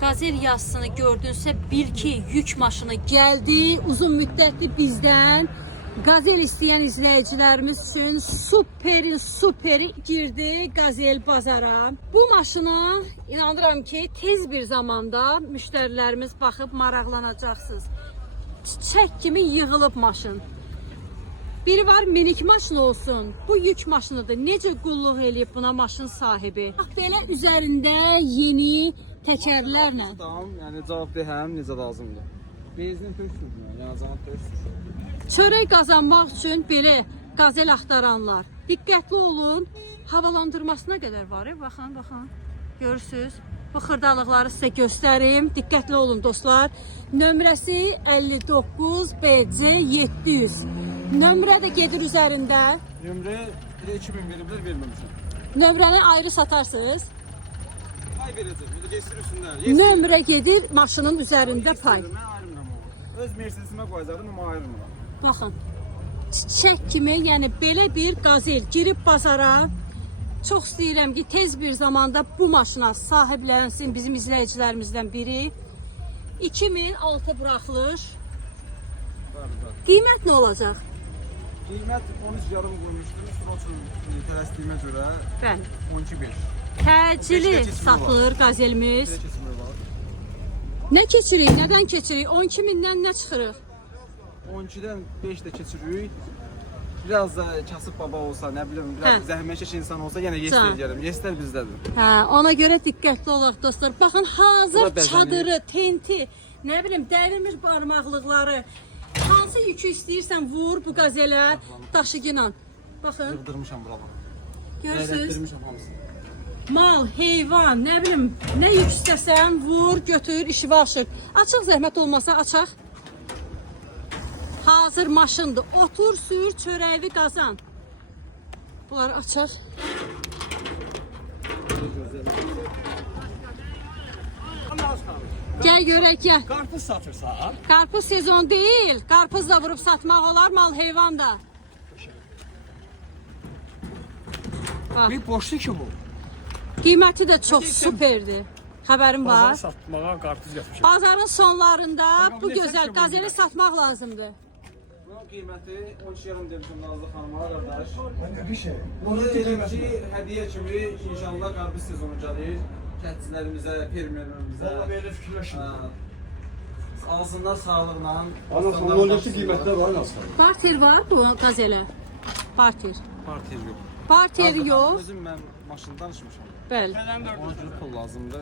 Qazel yazısını gördünsə bil ki yük maşını gəldi. Uzun müddətli bizdən Qazel istəyən izləyicilərimiz üçün superi girdi Qazel bazara. Bu maşına inanıram ki tez bir zamanda müştərilərimiz baxıb maraqlanacaqsınız. Çiçək kimi yığılıb maşın. Biri var minik maşın olsun. Bu yük maşınıdır. Necə qulluq eləyib buna maşın sahibi. Bax belə üzərində yeni təkərlərlə. Tamam, yəni cavabdehəm necə lazımdır. Benzin töksürdüm, yəni cavab töksürdüm. Çörək qazanmaq üçün belə Qazel axtaranlar. Diqqətli olun. Havalandırmasına qədər var. Baxın. Görürsünüz. Bu xırdalıqları sizə göstərim. Diqqətli olun dostlar. Nömrəsi 59 BC 700. Nömrə də gedir üzərində. Nömrə 2000 veriblər, verməmişəm. Nömrəni ayrı satarsınız. Pay verəcək, bu da geçir üstündən. Nömrə gedir maşının üzərində pay. Mən ayrımram o. Öz Mercedes-imə qoyacaqdım, amma ayrımram. Baxın. Çiçək kimi, yəni belə bir Qazel girib bazara. Çox istəyirəm ki tez bir zamanda bu maşına sahiblənsin bizim izləyicilərimizdən biri. 2006 buraxılış. Qiymət nə olacaq? Qiymət 13 yarım qoymuşdur. Sroçun tələsdiyimə görə Bəli. 12.5. Təcili satılır Qazelimiz. Nə keçirik? Nədən keçirik? 12.000-dən nə çıxırıq? 12-dən 5 də keçirik. Biraz da kasıb baba olsa, nə bilim, biraz zəhmətkeş insan olsa yenə yes deyəcəm. Yeslər bizdədir. Hə, ona görə diqqətli olaq dostlar. Baxın, hazır Bura çadırı, tenti, nə bilim, dəvirmiş barmaqlıqları. Hansı yükü istəyirsən vur bu Qazelə daşıqla. Baxın, Yıldırmışam buraları. görürsüz. Yıldırmışam hamısını. Mal, heyvan, nə bilim, nə yük istəsən vur, götür, işi başır. Açıq zəhmət olmasa açaq. Hazır maşındır. Otur, sür, çörəyi qazan. Bunları açaq. Gəl görək, gəl. Qarpız satırsan? Qarpız sezon deyil. Qarpız da vurub satmaq olar, mal heyvan da. Bax, Bir boşlu ki bu. qiyməti də çox superdir. Xəbərim Bazarı var. satmağa qarpız yapmışam. Bazarın sonlarında bu ne gözəl sen Qazeli satmaq lazımdır. Bunun qiyməti 13 yarım demişəm Nazlı xanıma, qardaş. Hani bir şey. Bunu deyirəm ki, hədiyyə kimi inşallah qarpız sezonu gəlir. Kətçilərimizə, fermerlərimizə. Valla böyle fikirləşin. Ağzından sağlıqla. Onlardaki qiymətlər var nasıl? Barter var bu Qazelə. Barter. Partiya yox. Barter yox. Özüm mən maşını danışmışam. Bəli. Ona görə pul lazımdır.